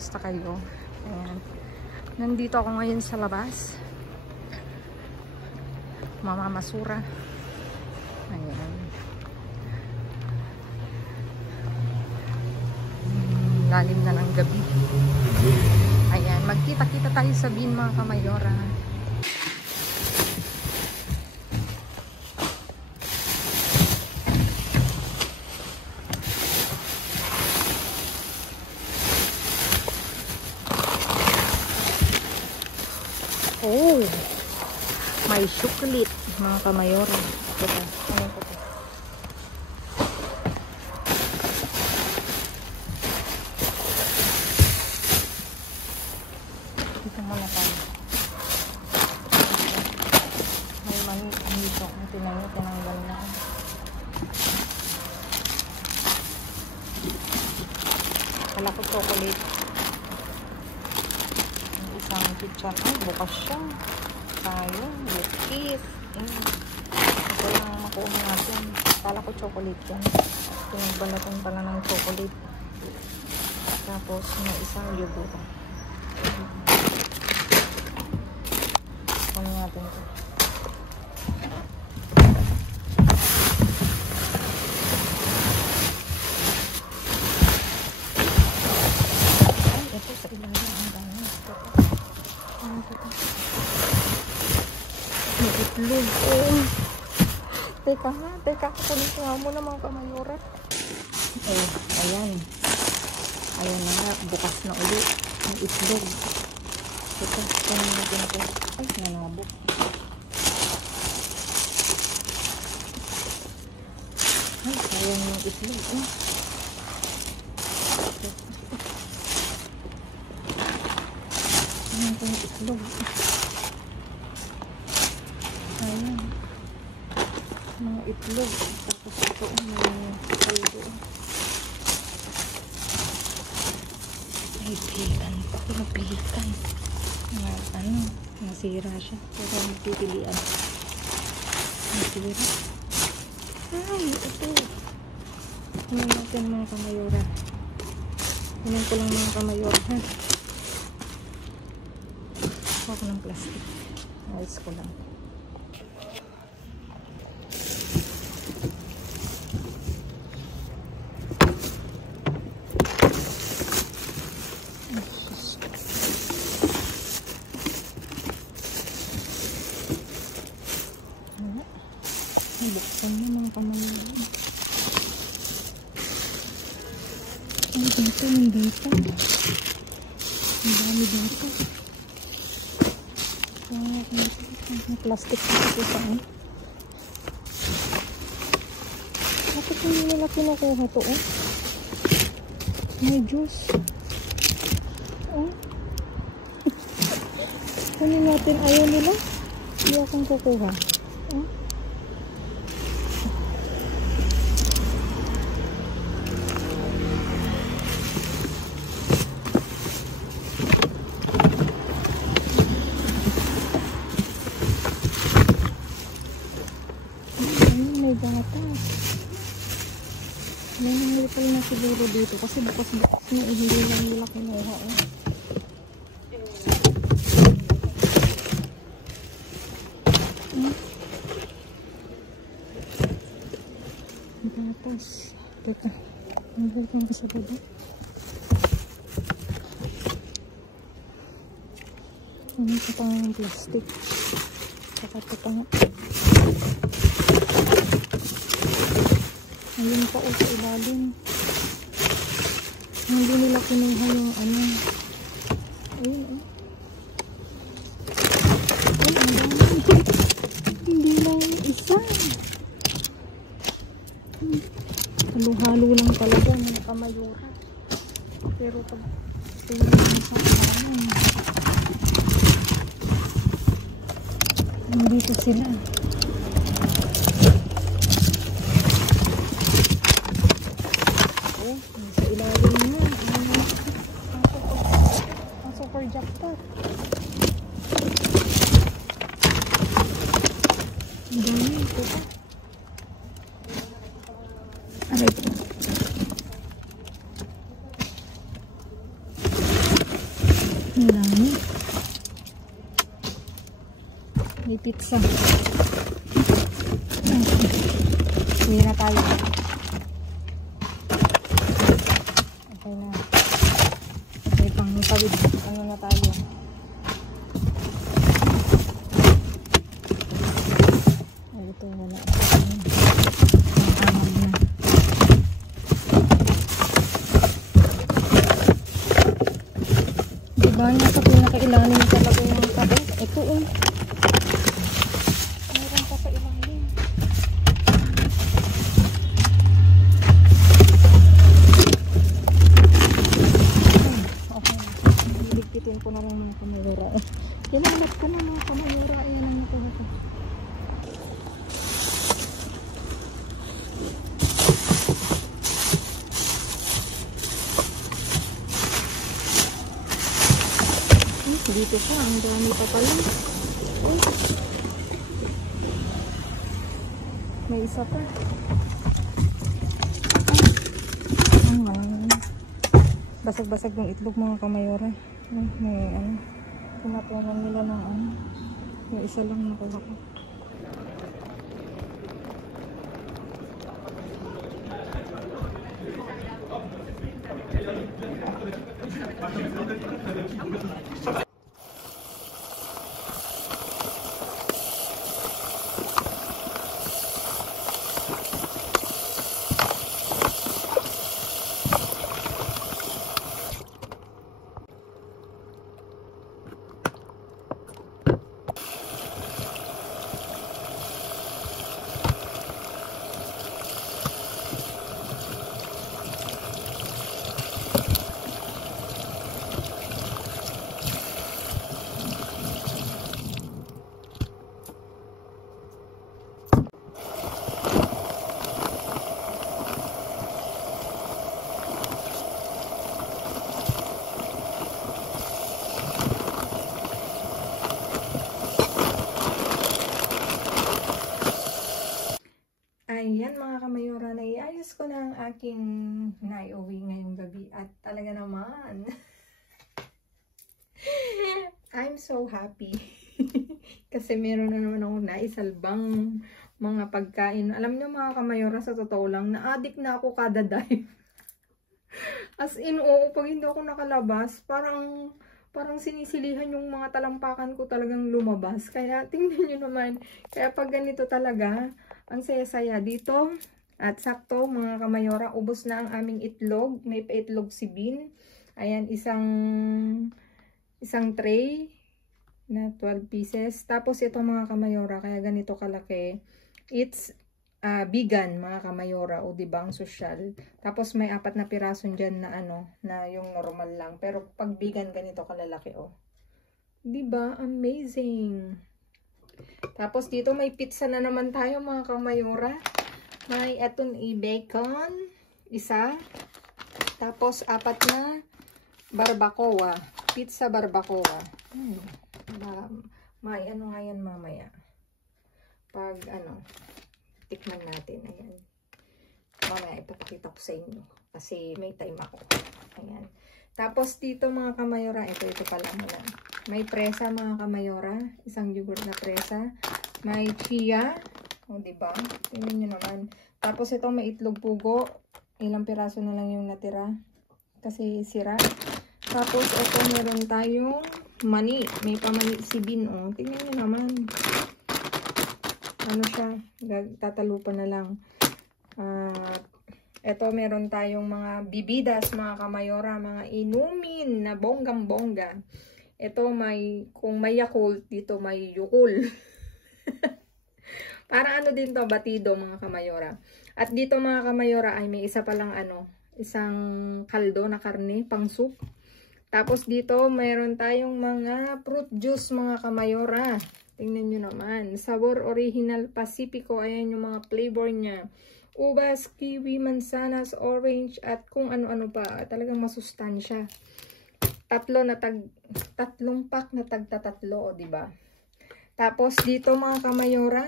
Kamusta kayo? Ayan. Nandito ako ngayon sa labas. Mamamasura. Ayan. Lalim na ng gabi. Ayan. Magkita-kita tayo sa bin mga kamayora. Oh, may suklit mga kamayora. Ito pa. Ano ito pa? Dito muna tayo. May mani dito. Tinanggal na. Kala ko chocolate. Isang kitchen. Ay, bukas siya. Tayo. Bukis. Ito lang makuha natin. Kala ko chocolate yan. Pinagbalatan pala ng chocolate. Tapos, may isang yogurt. Kunin natin ito. Ay, ito sa ilalim. Ang dami. May itlog. Oh. Teka. Kunin ko nga muna mga kamayora. Oh, ayan. Ayan na nga. Bukas na ulit. Ang itlog. Ito. Kunin natin ito. Ay, nanabok. Ay, sayang yung itlog. Oh. Ayan yung itlog. Ayan. Mga itlog. Tapos ito may kaldo. May pilihan pa. Pinapilitan. Nasira siya. Pero magpipilian. Nasira. Ay, ito. Kunin natin mga kamayora. Kunin ko lang mga kamayora. Ha? Huwag ko ng plastic. Ayos ko lang. Buksan mo mga kamayora. Ay, dito. Ang dami dito. May plastic dito saan. Bakit hindi nila kinukuha to? Oh? May juice. Oh. Kunin natin. Ayaw nila. Hindi akong kukuha. Oh. Gatas. May nangyipal na siguro dito kasi bukas na hindi lang nila kinuha. Gatas. Teka. Nagulkan ko sa baba. Ano ito pang plastic? Saka ito pang ayun pa o sa ilalim. Hindi nila kinuha yung ano. Ayun o. Ay, ang dami. Hindi lang isa. Halo-halo lang talaga mga kamayora. Pero pag tingnan sa ano, nandito sila. Sa ilalim na. Ang super jackpot. Ang dami ito pa. Aray po. pizza. Hindi na tayo. Okay na. May pangtawid. Ano na tayo? Ay, ito wala. Ang na. Diba? Nasa pinakailalim talaga yung tabi. Ito eh. Meron pa sa ilalim. Okay. Iligpitin ko na lang mga kamera. Kinalat ko na mga kamera. Ayan ang nakuha ko. Dito pa, ang dami pa pala. Uy. May isa pa. Basag-basag yung itlog mga kamayora. May ano, pinatungan nila ng ano. May isa lang nakuha ko. Ayan mga kamayora, naiayos ko na ang aking naiuwi ngayong gabi at talaga naman I'm so happy kasi meron na naman akong naisalbang mga pagkain. Alam niyo mga kamayora, sa totoo lang, na-addict na ako kada dive. As in, oo, pag hindi ako nakalabas, parang sinisilihan yung mga talampakan ko talagang lumabas. Kaya tingnan nyo naman, kaya pag ganito talaga, ang saya-saya dito. At sakto mga kamayora, ubos na ang aming itlog. May paitlog si Bin. Ayan, isang tray na 12 pieces. Tapos ito mga kamayora, kaya ganito kalaki. It's vegan mga kamayora, o diba ang social. Tapos may 4 na piraso dyan na ano, na yung normal lang. Pero pag vegan ganito kalalaki, oh. Diba? Amazing. Tapos dito may pizza na naman tayo mga kamayora. May etong bacon, isa. Tapos 4 na barbacoa. Pizza barbacoa. May ano nga yan mamaya. Pag ano, tikman natin. Ayan. Mamaya ipapakita ko sa inyo. Kasi may time ako. Ayan. Tapos dito mga kamayora, ito pala muna. May presa mga kamayora, isang yogurt na presa. May chia, o diba? Tingnan nyo naman. Tapos ito may itlog pugo. Ilang piraso na lang yung natira. Kasi sira. Tapos ito meron tayong mani. May pamani si Bin, o. Tingnan nyo naman. Ano siya? Tatalupan na lang. Ito meron tayong mga bibidas mga kamayora, mga inumin na bonggang-bongga. Ito kung may Yakult, dito may Yukul. Parang ano din to, batido mga kamayora. At dito mga kamayora ay may isa palang ano, isang kaldo na karne, pang soup. Tapos dito mayroon tayong mga fruit juice mga kamayora. Tingnan nyo naman. Sabor Original Pacifico, ayan yung mga flavor niya. Ubas, kiwi, mansanas, orange, at kung ano-ano pa. Talagang masustansya. Tatlong pack na tagtatatlo, o diba? Tapos dito mga kamayora,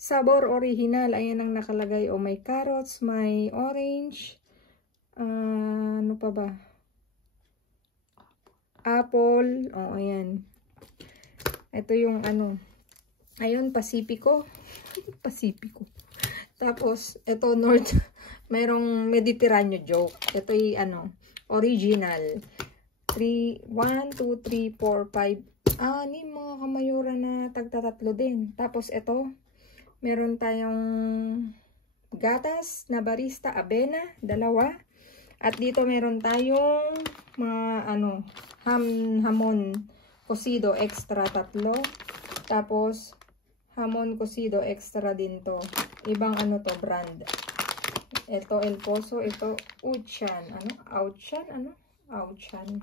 Sabor Original, ayan ang nakalagay. O may carrots, may orange, ano pa ba? Apple, o ayan. Ito yung ano, Ayun, Pacifico. Pacifico. Tapos, ito, North. Mayroong Mediterranean joke. Ito ay, original. 1, 2, 3, 4, 5. Mga kamayura na tagtatatlo din. Tapos, ito. Meron tayong gatas na barista, avena, 2. At dito meron tayong mga, hamon cocido, extra 3. Tapos, hamon cocido, extra din to. Ibang to, brand. Ito, El Poso. Ito, Uchan. Auchan? Auchan.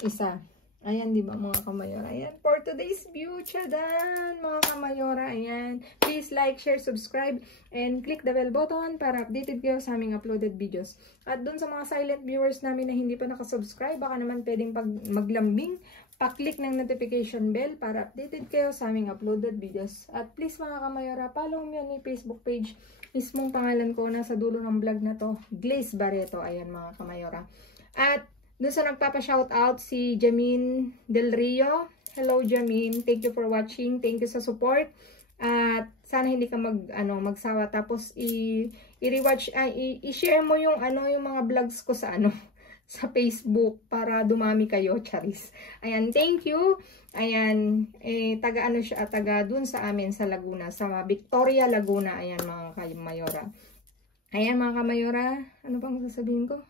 Isa. Ayan, di ba, mga kamayora? Ayan, for today's view, tsadan, mga kamayora. Ayan. Please like, share, subscribe, and click the bell button para updated kayo sa aming uploaded videos. At dun sa mga silent viewers namin na hindi pa nakasubscribe, baka naman pwedeng maglambing, pa-click ng notification bell para updated kayo sa aming uploaded videos. At please, mga kamayora, follow me on my Facebook page. Mismong pangalan ko nasa dulo ng vlog na to, Glaze Barreto. Ayan, mga kamayora. At doon sa nagpapa-shoutout si Jamin Del Rio. Hello, Jamin. Thank you for watching. Thank you sa support. At sana hindi ka magsawa. Tapos i-rewatch, i-share mo yung yung mga vlogs ko sa sa Facebook para dumami kayo, charis. Ayan, thank you. Ayan, taga dun sa amin sa Laguna, sa Victoria, Laguna. Ayan, mga kamayora. Ayan, mga kamayora. Ano bang sasabihin ko?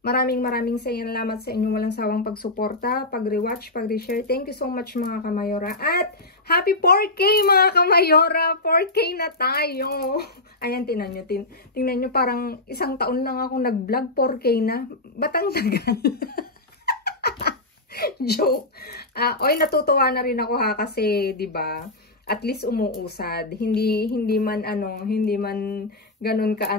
Maraming salamat sa inyong walang sawang pagsuporta, pag-rewatch, pag-reshare. Thank you so much, mga kamayora. At happy 4K, mga kamayora! 4K na tayo! Ayan, tingnan nyo, parang isang taon lang ako nag-vlog, 4K na. Batang tagal. Joke. Natutuwa na rin ako ha, kasi, di ba, at least umuusad. Hindi man ganun ka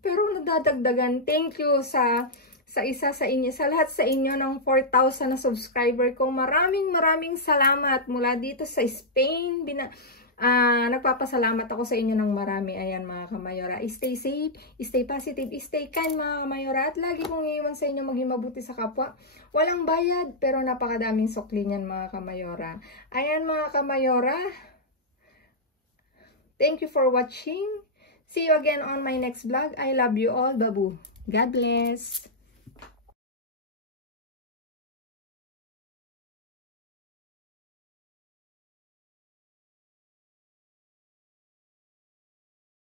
pero nadadagdagan. Thank you sa lahat sa inyo ng 4,000 na subscriber ko. Maraming salamat mula dito sa Spain. Nagpapasalamat ako sa inyo ng marami. Ayan, mga kamayora. Stay safe, stay positive, stay kind, mga kamayora. At lagi kong iiwan sa inyo maging mabuti sa kapwa. Walang bayad, pero napakadaming sukli niyan, mga kamayora. Ayan, mga kamayora. Thank you for watching. See you again on my next vlog. I love you all, babu. God bless.